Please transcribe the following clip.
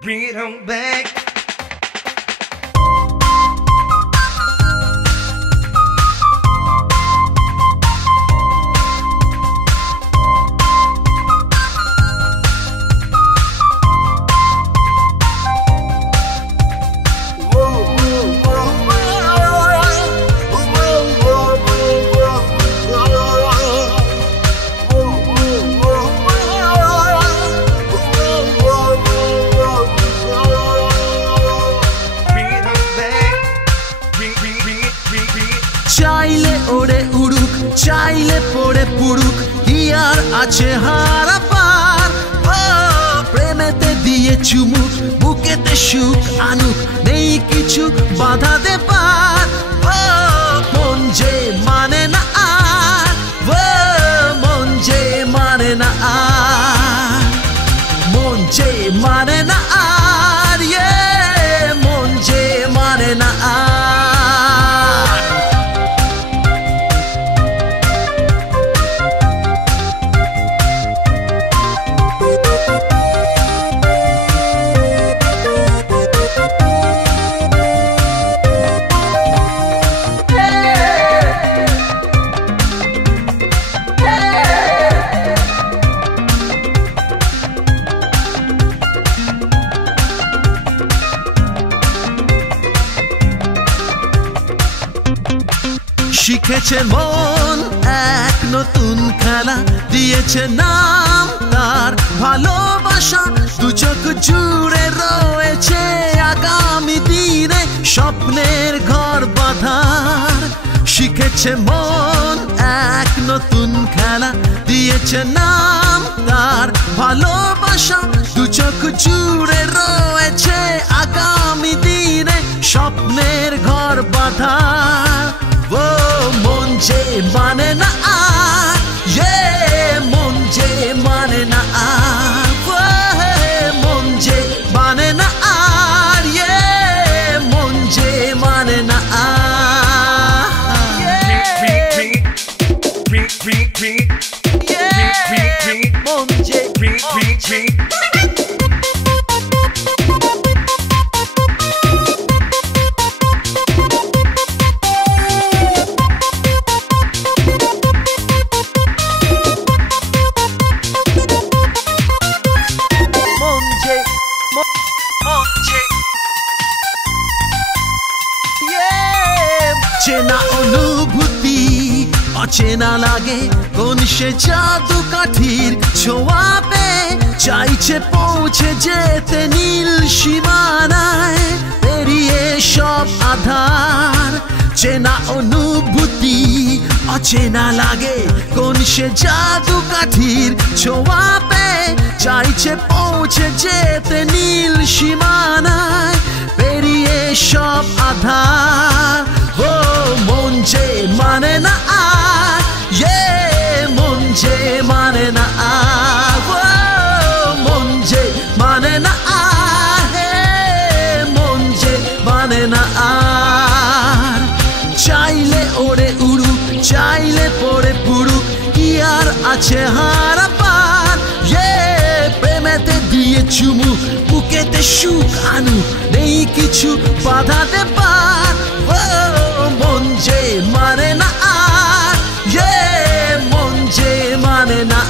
Bring it on back. চাইলে ওড়ে উড়ুক চাইলে পড়ে পুড়ুক কি আর আছে হারাবার প্রেমেতে দিয়ে চুমুক বুকেতে সুখ আনুক নেই কিছু বাধা দেবার মন যে মানে না আর মন যে মানে না আর মন যে মানে না আর মন যে মানে না আর শিখেছে মন এক নতুন খেলা দিয়েছে নাম তার ভালোবাসা দু চোখ জুড়ে রয়েছে আগামী দিনে স্বপ্নের ঘর বাঁধার শিখেছে মন এক নতুন খেলা দিয়েছে নাম তার ভালোবাসা দু চোখ জুড়ে রয়েছে আগামী দিনে স্বপ্নের ঘর বাঁধার মন যে মানে না আর মন যে মানে না আর মন যে মানে না আর মন যে মানে না মন যে চেনা অনুভূতি অচেনা লাগে কোন সে জাদু কাঠির ছোঁয়াবে চাইছে পৌঁছে যেতে নীল সীমানায় পেরিয়ে সব আধার চেনা অনুভূতি অচেনা লাগে কোন সে জাদু কাঠির ছোঁয়াবে চাইছে পৌঁছে যেতে নীল সীমানায় পেরিয়ে সব আধার মন যে মানে না আর মন যে মানে না আর মন যে মানে না আর মন যে মানে না আর চাইলে ওড়ে উড়ুক চাইলে পড়ে পুড়ুক কি আর আছে হারাবার প্রেমেতে দিয়ে চুমুক বুকেতে সুখ আনুক নেই কিছু বাধা দেবার মন যে মানে না আর মন যে মানে না